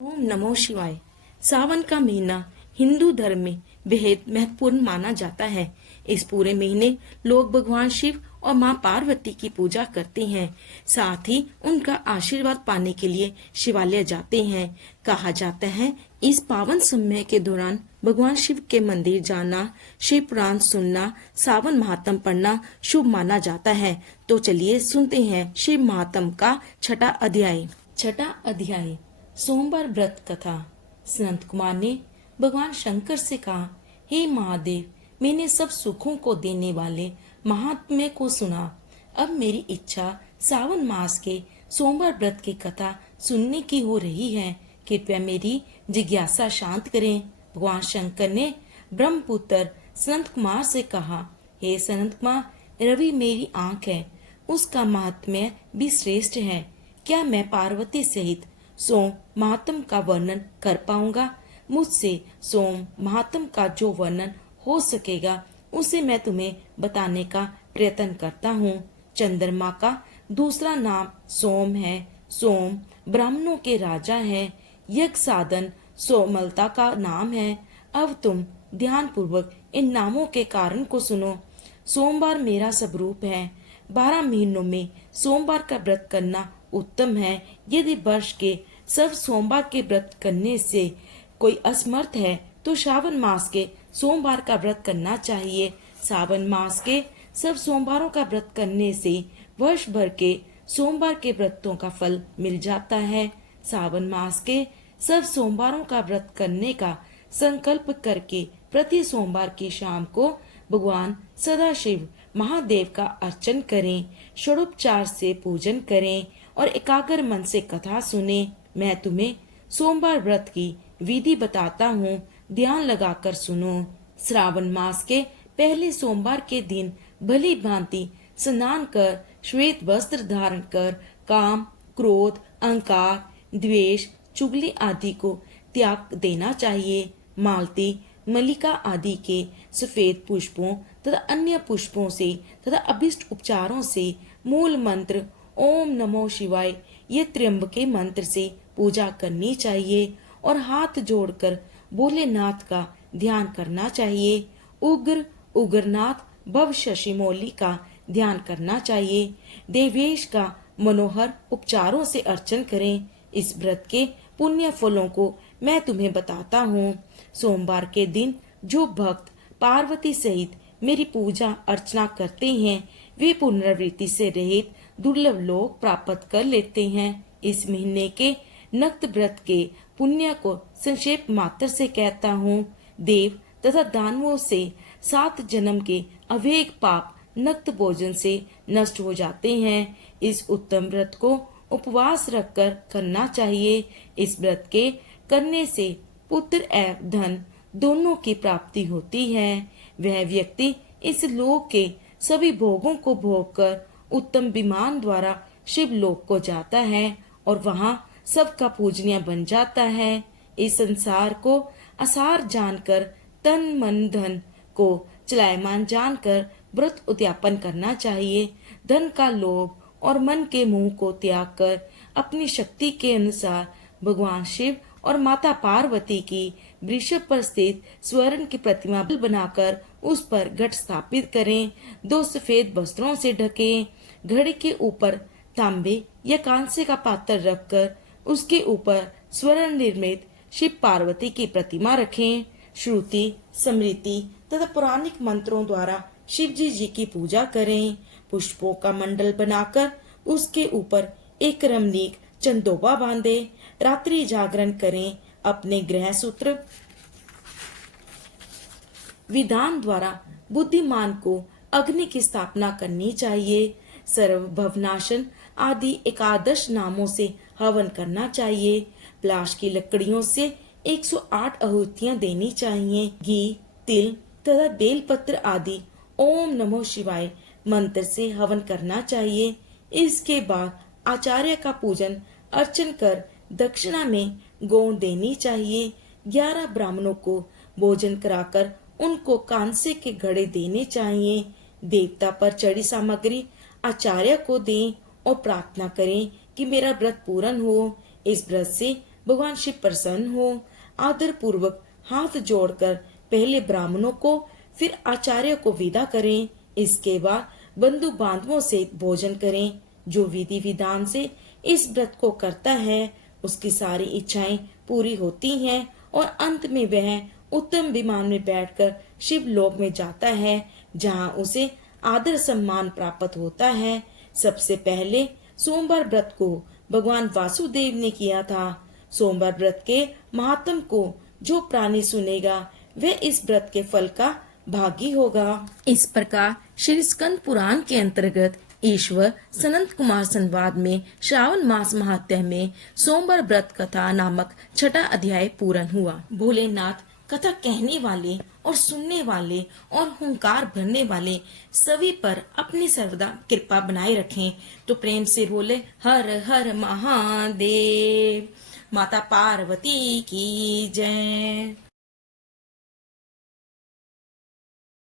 ओम नमो शिवाय। सावन का महीना हिंदू धर्म में बेहद महत्वपूर्ण माना जाता है। इस पूरे महीने लोग भगवान शिव और मां पार्वती की पूजा करते हैं। साथ ही उनका आशीर्वाद पाने के लिए शिवालय जाते हैं। कहा जाता है इस पावन समय के दौरान भगवान शिव के मंदिर जाना, शिव पुराण सुनना, सावन महात्म पढ़ना शुभ माना जाता है। तो चलिए सुनते हैं शिव महात्म का छठा अध्याय। सोमवार व्रत कथा। संत कुमार ने भगवान शंकर से कहा, हे महादेव, मैंने सब सुखों को देने वाले महात्म्य को सुना। अब मेरी इच्छा सावन मास के सोमवार व्रत की कथा सुनने की हो रही है। कृपया मेरी जिज्ञासा शांत करें। भगवान शंकर ने ब्रह्मपुत्र संत कुमार से कहा, हे संत कुमार, रवि मेरी आंख है, उसका महात्म्य भी श्रेष्ठ है। क्या मैं पार्वती सहित सोम महात्म का वर्णन कर पाऊंगा? मुझसे सोम महात्म का जो वर्णन हो सकेगा उसे मैं तुम्हें बताने का प्रयत्न करता हूँ। चंद्रमा का दूसरा नाम सोम है। सोम ब्राह्मणों के राजा है। यज्ञ साधन सोमलता का नाम है। अब तुम ध्यान पूर्वक इन नामों के कारण को सुनो। सोमवार मेरा स्वरूप है। 12 महीनों में सोमवार का व्रत करना उत्तम है। यदि वर्ष के सब सोमवार के व्रत करने से कोई असमर्थ है तो श्रावण मास के सोमवार का व्रत करना चाहिए। सावन मास के सब सोमवारों का व्रत करने से वर्ष भर के सोमवार के व्रतों का फल मिल जाता है। सावन मास के सब सोमवारों का व्रत करने का संकल्प करके प्रति सोमवार की शाम को भगवान सदाशिव महादेव का अर्चन करें, षोडोपचार से पूजन करें और एकाग्र मन से कथा सुने। मैं तुम्हें सोमवार व्रत की विधि बताता हूँ, ध्यान लगाकर सुनो। श्रावण मास के पहले सोमवार के दिन भली भांति स्नान कर, श्वेत वस्त्र धारण कर, काम, क्रोध, अहंकार, द्वेष, चुगली आदि को त्याग देना चाहिए। मालती, मलिका आदि के सफेद पुष्पों तथा अन्य पुष्पों से तथा अभिष्ट उपचारों से मूल मंत्र ओम नमो शिवाय ये त्र्यंबके मंत्र से पूजा करनी चाहिए और हाथ जोड़कर भोलेनाथ का ध्यान करना चाहिए। उग्र उग्रनाथ भव शशिमौली का ध्यान करना चाहिए। देवेश का मनोहर उपचारों से अर्चन करें। इस व्रत के पुण्य फलों को मैं तुम्हें बताता हूँ। सोमवार के दिन जो भक्त पार्वती सहित मेरी पूजा अर्चना करते हैं वे पुनरावृत्ति से रहित दुर्लभ लोक प्राप्त कर लेते हैं। इस महीने के नक्त व्रत के पुण्य को संक्षेप मात्र से कहता हूँ। देव तथा दानवों से 7 जन्म के अवेग पाप नक्त भोजन से नष्ट हो जाते हैं। इस उत्तम व्रत को उपवास रखकर करना चाहिए। इस व्रत के करने से पुत्र एवं धन दोनों की प्राप्ति होती है। वह व्यक्ति इस लोक के सभी भोगों को भोग कर उत्तम विमान द्वारा शिव लोक को जाता है और वहाँ सबका पूजनीय बन जाता है। इस संसार को असार जानकर, तन मन धन को चलायमान जानकर व्रत उद्यापन करना चाहिए। धन का लोभ और मन के मुंह को त्याग कर अपनी शक्ति के अनुसार भगवान शिव और माता पार्वती की वृषभ पर स्थित स्वर्ण की प्रतिमा बनाकर उस पर घट स्थापित करें। 2 सफेद वस्त्रों से ढकें। घड़े के ऊपर तांबे या कांसे का पात्र रखकर उसके ऊपर स्वर्ण निर्मित शिव पार्वती की प्रतिमा रखें। श्रुति, स्मृति तथा पौराणिक मंत्रों द्वारा शिवजी जी की पूजा करें। पुष्पों का मंडल बनाकर उसके ऊपर एक रमणीक चंदोबा बांधे। रात्रि जागरण करें। अपने ग्रह सूत्र विधान द्वारा बुद्धिमान को अग्नि की स्थापना करनी चाहिए। सर्व भवनाशन आदि 11 नामों से हवन करना चाहिए। पलाश की लकड़ियों से 108 आहुतियां देनी चाहिए। घी, तिल तथा बेलपत्र आदि ओम नमो शिवाय मंत्र से हवन करना चाहिए। इसके बाद आचार्य का पूजन अर्चन कर दक्षिणा में गौण देनी चाहिए। 11 ब्राह्मणों को भोजन कराकर उनको कांसे के घड़े देने चाहिए। देवता पर चढ़ी सामग्री आचार्य को दें और प्रार्थना करें कि मेरा व्रत पूर्ण हो। इस व्रत से भगवान शिव प्रसन्न हो। आदर पूर्वक हाथ जोड़कर पहले ब्राह्मणों को फिर आचार्य को विदा करें। इसके बाद बंधु बांधवों से भोजन करें। जो विधि विधान से इस व्रत को करता है उसकी सारी इच्छाएं पूरी होती हैं और अंत में वह उत्तम विमान में बैठकर शिव लोक में जाता है, जहां उसे आदर सम्मान प्राप्त होता है। सबसे पहले सोमवार व्रत को भगवान वासुदेव ने किया था। सोमवार व्रत के महात्म को जो प्राणी सुनेगा वह इस व्रत के फल का भागी होगा। इस प्रकार श्री स्कंद पुराण के अंतर्गत ईश्वर सनंत कुमार संवाद में श्रावण मास महात्म्य में सोमवार व्रत कथा नामक छठा अध्याय पूर्ण हुआ। भोलेनाथ कथा कहने वाले और सुनने वाले और हुंकार भरने वाले सभी पर अपनी सर्वदा कृपा बनाए रखें। तो प्रेम से बोले हर हर महादेव। माता पार्वती की जय।